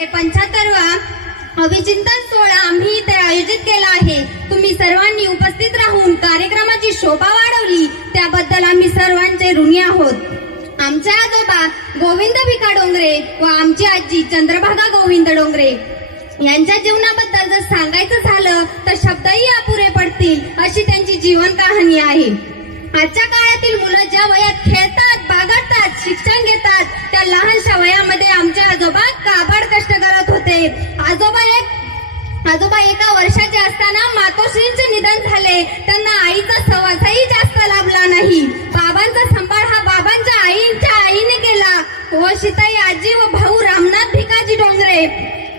75वा अभिचिंतन सोहळा आम्ही इथे आयोजित केला आहे। तुम्ही सर्वांनी उपस्थित राहून कार्यक्रमाची शोभा वाढवली त्याबद्दल आम्ही सर्वांचे ऋणी आहोत। आमचे आजोबा गोविंद भिका डोंगरे व आमची आजी चंद्रभागा गोविंद डोंगरे यांच्या जीवनाबद्दल जर सांगायचं झालं तर शब्दही अपुरे पडतील अशी त्यांची जीवन कहाणी आहे। आजच्या काळातील मुलं ज्या वयात खेळतात, बागडतात, शिक्षण घेतात त्या लहानशा वयामध्ये आमचे आजोबा काबाड कष्ट करत होते। आजोबा एका वर्षाचे असताना मातोश्रींचे निधन झाले। त्यांना आईचा सहवासही जास्त लाभला नाही। बाबांचा सांभाळ हा बाबांच्या आईने केला व सीताई आजी व भाऊ रामनाथ भिकाजी डोंगरे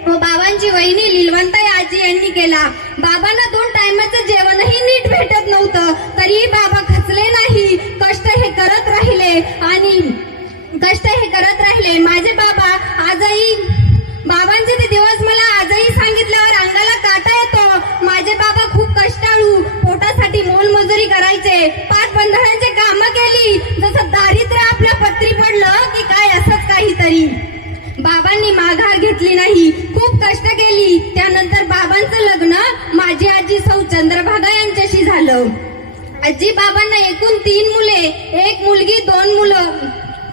व बाबांची वहिनी लीलवंताई आजी यांनी केला। बाबांना 2 टायमाचं जेवणही नीट भेटत नव्हतं तरीही बाबा खचले नाही, कष्ट हे करत राहिले। माझे बाबा आजही बाबांचे ते दिवस मला आजही सांगितल्यावर अंगाला काटा येतो। माझे बाबा खूप कष्टाळू, पोटासाठी मोलमजुरी करायचे, पाटबंधाऱ्यांचे कामं केली, जसं दारिद्र्य आपल्या पत्री पडलं की काय असंच काहीतरी। बाबांनी माघार घेतली नाही, खूप कष्ट केली। त्यानंतर बाबांचं लग्न माझी आजी सौ चंद्रभागा यांच्याशी झालं। आजी बाबांना एकूण 3 मुले, 1 मुलगी 2 मुलं।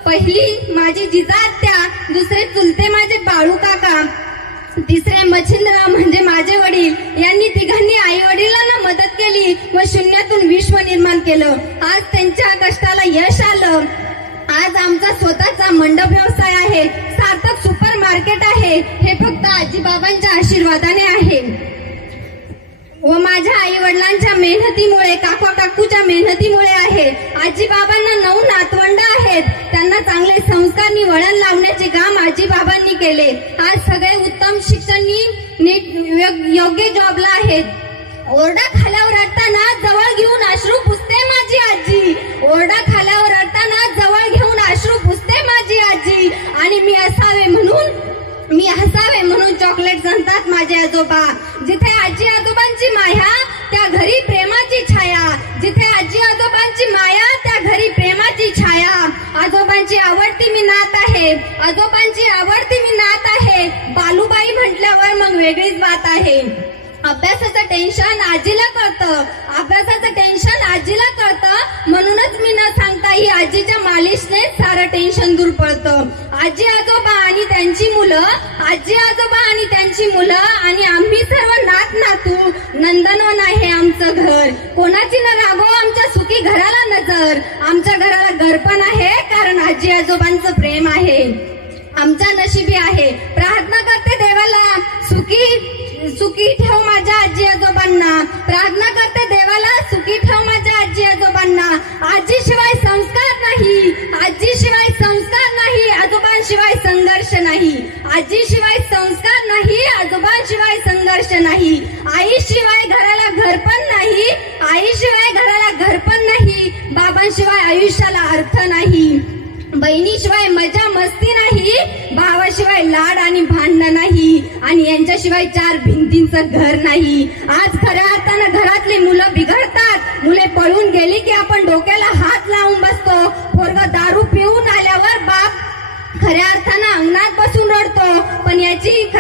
पहिली माझी जिजा आत्या, दुसरे चुलते माझे बाळू काका, तिसरे मच्छिंद्र म्हणजे माझे वडील। यांनी तिघांनी आई वडिलांना मदत केली व शून्यातून विश्व निर्माण केलं। आज त्यांच्या कष्टाला यश आलं। आज आमचा स्वतःचा मंडप व्यवसाय आहे, सार्थक सुपर मार्केट आहे। हे फक्त आजी बाबांच्या आशीर्वादाने आहे व माझ्या आई वडिलांच्या मेहनतीमुळे, काका काकूच्या मेहनतीमुळे आहे। आजी बाबांना 9 नातवंड आहेत। त्यांना चांगले संस्कारनी वळण लावण्याचे काम आजी बाबांनी केले। आज सगळे उत्तम शिक्षणानी नीट योग्य जॉबला आहेत। ओरडा खाल्यावर रडताना जवळ घेऊन अश्रू पुसते माझी आजी। ओरडा खाल्यावर रडताना जवळ घेऊन अश्रू पुसते माझी आजी। आणि मी हसावे म्हणून चॉकलेट आणतात माझे आजोबा। जिथे आजी आजोबांची माया त्या घरी प्रेमाची छाया। जिथे आजी आजोबांची माया त्या घरी प्रेमाची छाया। आजोबांची आवडती मी नात आहे। बालूबाई म्हटल्यावर मग वेगळीच बात आहे। अभ्यासाचं टेन्शन आजीला कळतं म्हणूनच मी न सांगता ही आजीच्या मालिशने सारं टेन्शन दूर पडतं। आजी आजोबा आणि त्यांची मुलं आणि आम्ही सर्व नात नातू, नंदनवन आहे आमचं घर। कोणाची न लागो आमच्या सुखी घराला नजर। आमच्या घराला घरपण आहे कारण आजी आजोबांचं प्रेम आहे। आमच्या नशिबी आहे। प्रार्थना करते देवाला सुखी ठेव माझ्या आजी आजोबांना। प्रार्थना करते देवाला सुखी ठेव माझ्या आजी आजोबांना। आजीशिवाय संस्कार नाही, आजोबांशिवाय संघर्ष नाही। आजीशिवाय संस्कार नाही, आजोबांशिवाय संघर्ष नाही। आईशिवाय घराला घरपण नाही, बाबांशिवाय आयुष्याला अर्थ नाही। बहिणीशिवाय मजा मस्ती नाही, भावाशिवाय लाड आणि भांडण नाही, आणि यांच्याशिवाय 4 भिंतींचं घर नाही। आज खऱ्या अर्थानं घरातली मुलं बिघडतात। मुले पळून गेली की आपण डोक्याला हात लावून बसतो। पोरगं दारू पिऊन आल्यावर बाप खऱ्या अर्थानं अंगणात बसून रडतो। पण याची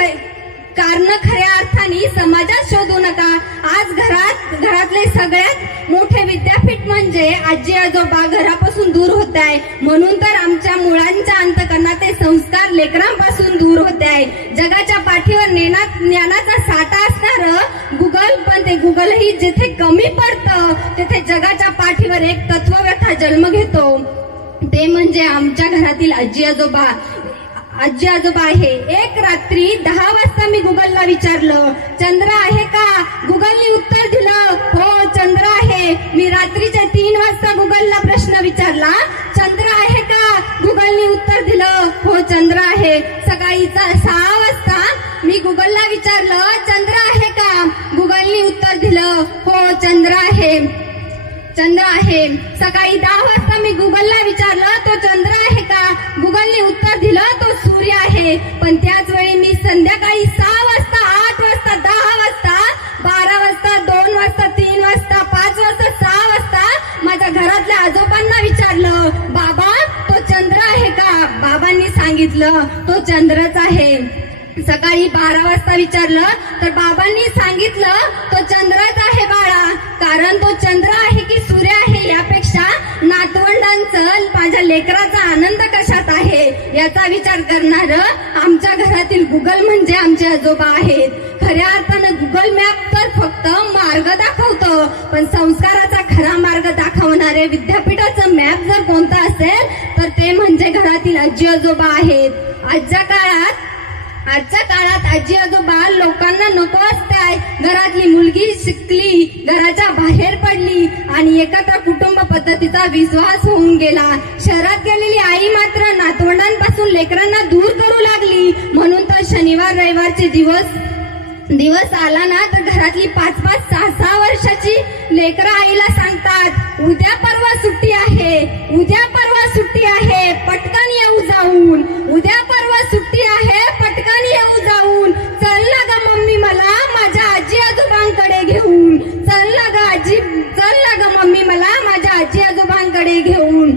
कारण खऱ्या अर्थाने समाजात शोधू नका। आज घरातले सगळ्यात मोठे विद्यापीठ म्हणजे आजी आजोबा घरापासून दूर होत आहे। म्हणून तर आमच्या मुलांच्या अंतःकरणाचे संस्कार लेकरांपासून दूर होत आहे। जगाच्या पाठीवर ज्ञानाचा साठा असणारं गुगल, पण ते गुगलही जिथे कमी पडतं तिथे जगाच्या पाठीवर एक तत्वव्यथा जन्म घेतो, ते म्हणजे आमच्या घरातील आजी आजोबा आहे। एक रात्री 10 वाजता मी गुगलला विचारलं, चंद्र आहे का? गुगलनी उत्तर दिलं, हो चंद्र आहे। मी रात्रीच्या 3 वाजता गुगलला प्रश्न विचारला, चंद्र आहे का? गुगलनी उत्तर दिलं, हो चंद्र आहे। सकाळी 6 वाजता मी गुगलला विचारलं, चंद्र आहे का? गुगलनी उत्तर दिलं, हो चंद्र आहे। सकाळी 10 वाजता मी गुगलला विचारलं, तो चंद्र आहे का? गुगलने उत्तर दिलं, तो सूर्य आहे। पण त्याच वेळी मी संध्याकाळी 6 वाजता, 8 वाजता, 10 वाजता, 12 वाजता, 2 वाजता, 3 वाजता, 5 वाजता, 6 वाजता माझ्या घरातल्या आजोबांना विचारलं, बाबा तो चंद्र आहे का? बाबांनी सांगितलं, तो चंद्रच आहे। सकाळी 12 वाजता विचारलं तर बाबांनी सांगितलं तो चंद्रच आहे बाळा, कारण तो चंद्र आहे की सूर्य आहे यापेक्षा नातवंडांचं माझ्या लेकराचा आनंद कशात आहे याचा विचार करणार आमच्या घरातील गुगल म्हणजे आमचे आजोबा आहेत. खऱ्या अर्थानं गुगल मॅप तर फक्त मार्ग दाखवतो, पण संस्काराचा खरा मार्ग दाखवणारे विद्यापीठाचं मॅप जर कोणतं असेल तर ते म्हणजे घरातील आजी आजोबा आहेत. आजच्या काळात आजी आजोबा लोकांना नको असताय. घरातली मुलगी शिकली, घराच्या बाहेर पडली आणि एकत्र कुटुंब पद्धतीचा विश्वास होऊन गेला. शहरात गेलेली आई मात्र नातवंडांपासून लेकरांना दूर करू लागली. म्हणून तर शनिवार रविवारचे दिवस आला ना तर घरातली 5-5, 6-6 वर्षाची लेकरं आईला सांगतात उद्या परवा सुट्टी आहे, उद्या परवा सुट्टी आहे, पटकन येऊ जाऊन, उद्या परवा सुट्टी आहे, पटकन येऊ जाऊन, चल ना ग मम्मी मला माझ्या आजी आजोबांकडे घेऊन, चल ना ग मम्मी मला माझ्या आजी आजोबांकडे घेऊन.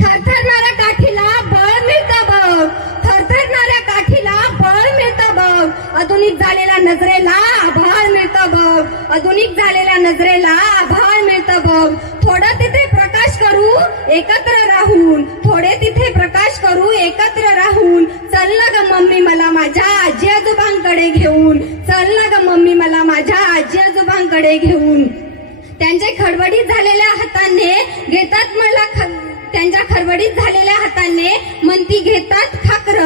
थरथरणाऱ्या काठीला बळ मिळतं बघ, थरथरणाऱ्या काठीला बळ मिळतं बघ, आधुनिक झालेल्या नजरेला आभाळ मिळतं बघ, आधुनिक झालेल्या नजरेला आभाळ मिळतं बघ. थोडं तिथे प्रकाश करू एकत्र राहून, थोडे तिथे प्रकाश करू एकत्र राहून, चल ना ग मम्मी मला माझ्या आजी आजोबांकडे घेऊन, चल ना ग मम्मी मला माझ्या आजी आजोबांकडे घेऊन. त्यांचे खडबडीत झालेल्या हाताने घेतात मला त्यांच्या खडबडीत झालेल्या हाताने म्हणती घेतात खाकर,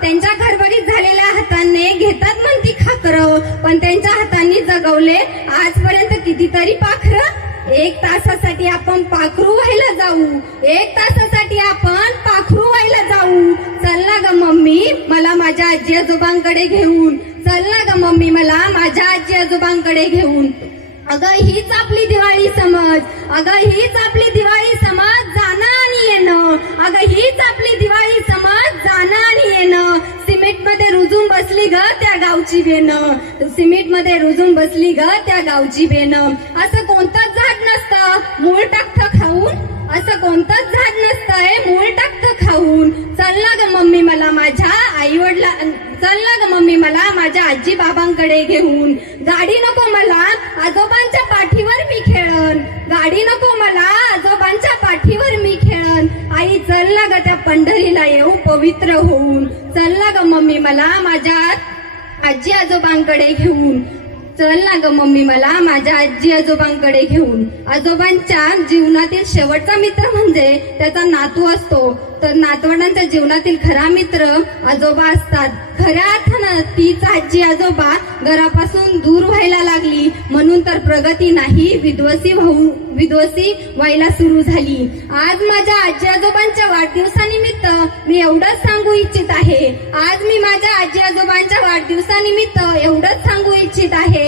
त्यांच्या खडबडीत झालेल्या हाताने घेतात म्हणती खाकर, पण त्यांच्या हातांनी जगवले आजपर्यंत कितीतरी पाखरं. 1 तासासाठी आपण पाखरू व्हायला जाऊ, 1 तासासाठी आपण पाखरू व्हायला जाऊ. चल ना ग मम्मी मला माझ्या आजी आजोबांकडे घेऊन, चल ना ग मम्मी मला माझ्या आजी आजोबांकडे घेऊन. अगं हीच आपली दिवाळी समज, अगं हीच आपली दिवाळी समज, जाणं आणि येणं, अगं हीच आपली दिवाळी समज, जाणं आणि येणं. सिमेंटमध्ये रुजून बसली ग त्या गावची बेनं, सिमेंटमध्ये रुजून बसली ग त्या गावची बेनं. असं कोणतंच झाड नसतं मूळ टाकतं खाऊन, असं कोणतंच झाड नसतंय मूळ टाकतं खाऊन. चल ना ग मम्मी मला माझ्या आईवडला, चल ना ग मम्मी मला माझ्या आजी बाबांकडे घेऊन. गाडी नको मला आजोबांच्या पाठीवर मी खेळन, गाडी नको मला आजोबांच्या पाठीवर मी खेळन. आई चल ना ग त्या पंढरीला येऊ पवित्र होऊन, चल ना ग मम्मी मला माझ्या आजी आजोबांकडे घेऊन, चल ना ग मम्मी मला माझ्या आजी आजोबांकडे घेऊन. आजोबांच्या जीवनातील शेवटचा मित्र म्हणजे त्याचा नातू असतो, तर नातवंडांच्या जीवनातील खरा मित्र आजोबा असतात. खऱ्या अर्थानं तीच आजी आजोबा घरापासून दूर व्हायला लागली, म्हणून तर प्रगती नाही विध्वंसी व्हायला सुरू झाली. आज माझ्या आजी आजोबांच्या वाढदिवसानिमित्त मी एवढंच सांगू इच्छित आहे, आज मी माझ्या आजी आजोबांच्या वाढदिवसानिमित्त एवढंच सांगू इच्छित आहे.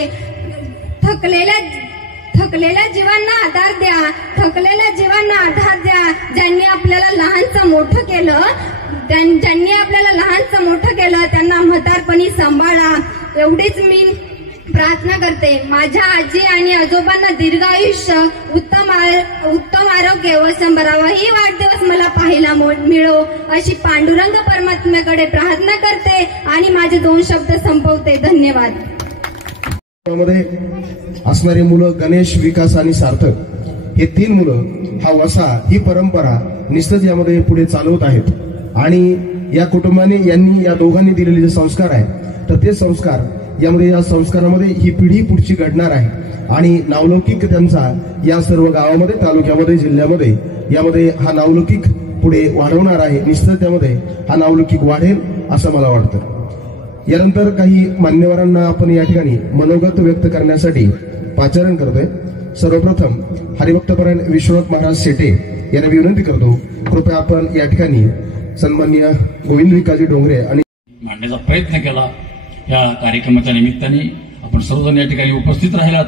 थकलेल्या जीवांना आधार द्या, थकलेल्या जीवांना आधार द्या. ज्यांनी आपल्याला लहानचं मोठं केलं, ज्यांनी आपल्याला लहानचं मोठं केलं त्यांना म्हातारपणी सांभाळा. एवढीच मी प्रार्थना करते. माझ्या आजी आणि आजोबांना दीर्घ आयुष्य, उत्तम आरोग्य व 100वाही वाढदिवस मला पाहायला मिळो अशी पांडुरंग परमात्म्याकडे प्रार्थना करते आणि माझे 2 शब्द संपवते. धन्यवाद. असणारी मुलं गणेश, विकास आणि सार्थक हे 3 मुलं हा वसा, ही परंपरा निश्चित यामध्ये पुढे चालवत आहेत. आणि या कुटुंबाने यांनी या दोघांनी दिलेले जे संस्कार आहे तर ते संस्कार यामध्ये, या संस्कारामध्ये ही पिढी पुढची घडणार आहे आणि नावलौकिक त्यांचा या सर्व गावामध्ये, तालुक्यामध्ये, जिल्ह्यामध्ये यामध्ये हा नावलौकिक पुढे वाढवणार आहे. निश्चित त्यामध्ये हा नावलौकिक वाढेल असं मला वाटतं. यानंतर काही मान्यवरांना आपण या ठिकाणी मनोगत व्यक्त करण्यासाठी पाचारण करतोय. सर्वप्रथम हरिभक्तपरायण विश्वनाथ महाराज शेटे यांना विनंती करतो, कृपया आपण या ठिकाणी सन्माननीय गोविंद विकाजी डोंगरे आणि मांडण्याचा प्रयत्न केला. या कार्यक्रमाच्या निमित्ताने आपण सर्वजण या ठिकाणी उपस्थित राहिलात.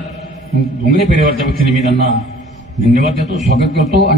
डोंगरे परिवारच्या वतीने मी त्यांना धन्यवाद देतो, स्वागत करतो.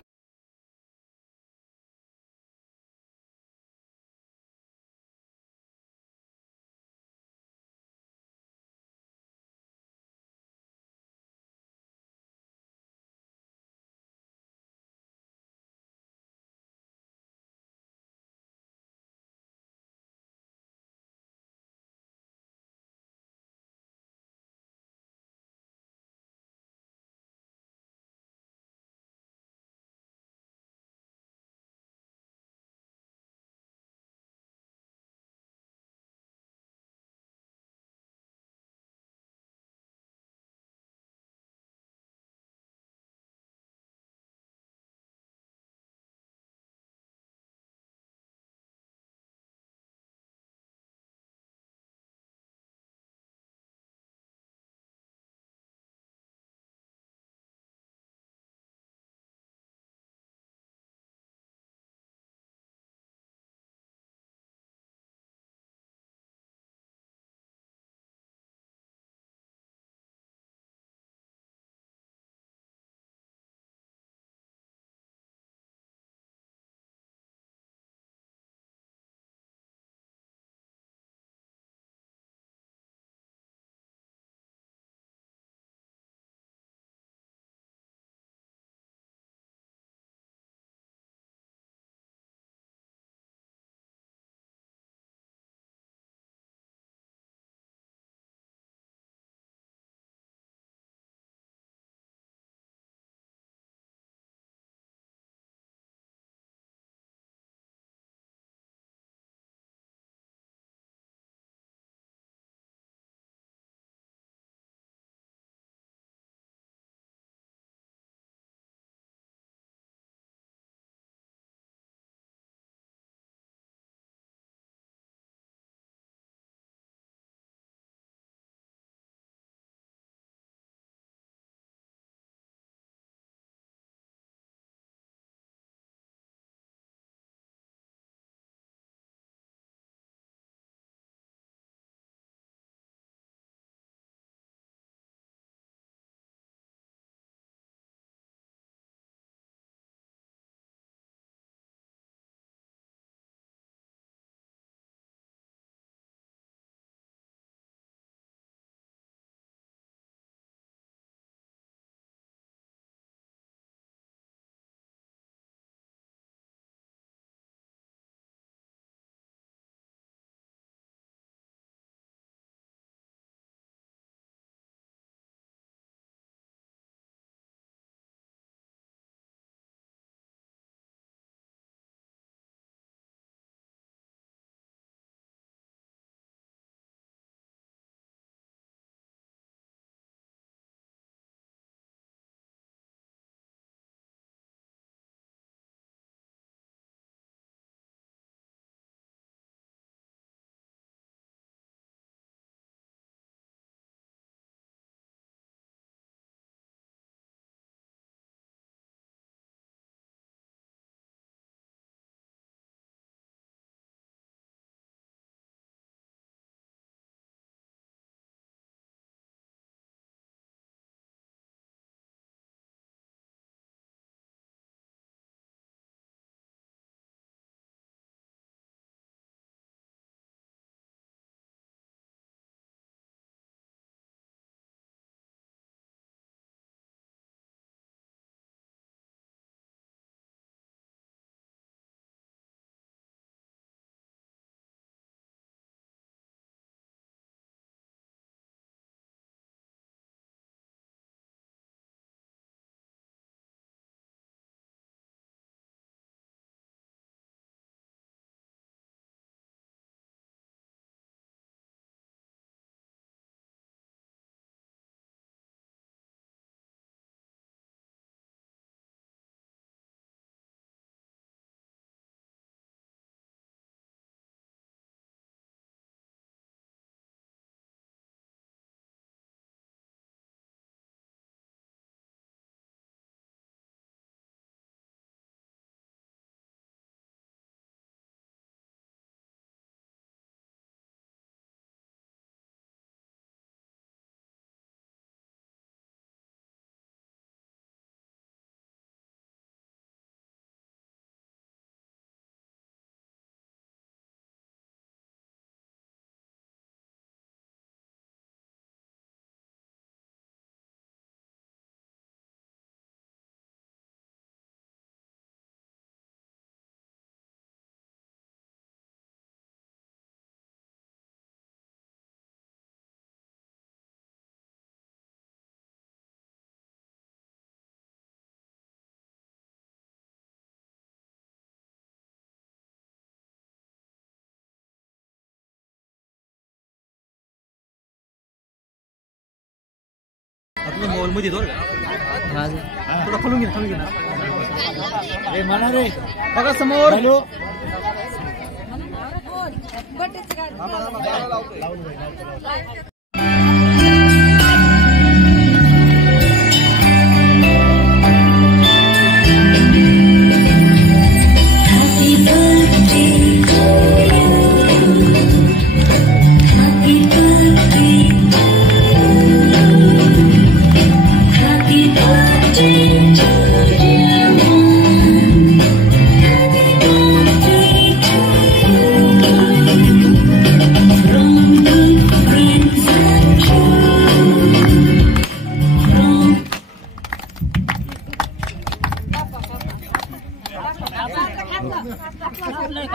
हॉलमध्ये दोर थोडं खालून घे ना रे म्हणा रे बघा समोर हॅलो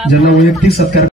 ज्यांना वैयक्तिक सत्कार